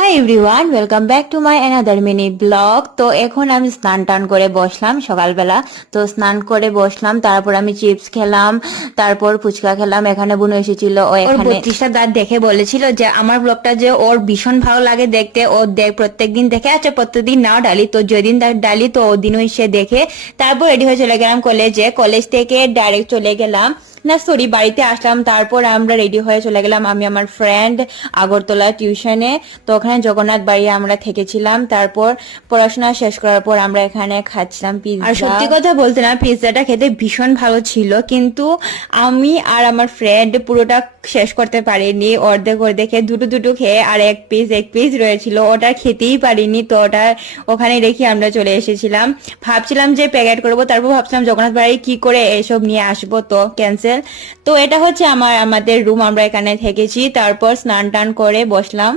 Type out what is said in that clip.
Hi everyone, welcome back to my another mini blog. তো এখন আমি স্নান টান করে বসলাম সকালবেলা। তো স্নান করে বসলাম, তারপর আমি চিপস খেলাম, তারপর ফুচকা খেলাম। এখানে বোন এসেছিল, ও এখানে 32টা দাঁত দেখে বলেছিল যে আমার ব্লগটা যে ওর ভীষণ ভালো লাগে দেখতে। ও প্রত্যেকদিন দেখে, আচ্ছা প্রত্যেকদিন নাও ডালি, তো যেদিন ডালি তো ওদিনই সে দেখে। তারপর রেডি হয়ে চলে গেলাম কলেজে। কলেজ থেকে ডাইরেক্ট চলে গেলাম, না সরি বাড়িতে আসলাম। তারপর আমরা রেডি হয়ে চলে গেলাম, আমি আমার ফ্রেন্ড আগরতলা টিউশনে। তো ওখানে জগন্নাথ বাড়ি আমরা থেকেছিলাম। তারপর পড়াশোনা শেষ করার পর আমরা এখানে খাচ্ছিলাম পিৎজা। আর সত্যি কথা বলতে না, পিৎজাটা খেতে ভীষণ ভালো ছিল, কিন্তু আমি আর আমার ফ্রেন্ড পুরোটা শেষ করতে পারিনি। অর্ধেক অর্ধেকে দুটো দুটো খেয়ে আর এক পিস রয়েছিল, ওটা খেতেই পারিনি। তো ওটা ওখানে রেখে আমরা চলে এসেছিলাম। ভাবছিলাম যে প্যাকেট করবো, তারপর ভাবছিলাম জগন্নাথ বাড়ি কি করে এসব নিয়ে আসবো, তো ক্যান্সেল। তো এটা হচ্ছে আমাদের রুম, আমরা এখানে থেকেছি। তারপর স্নান টান করে বসলাম।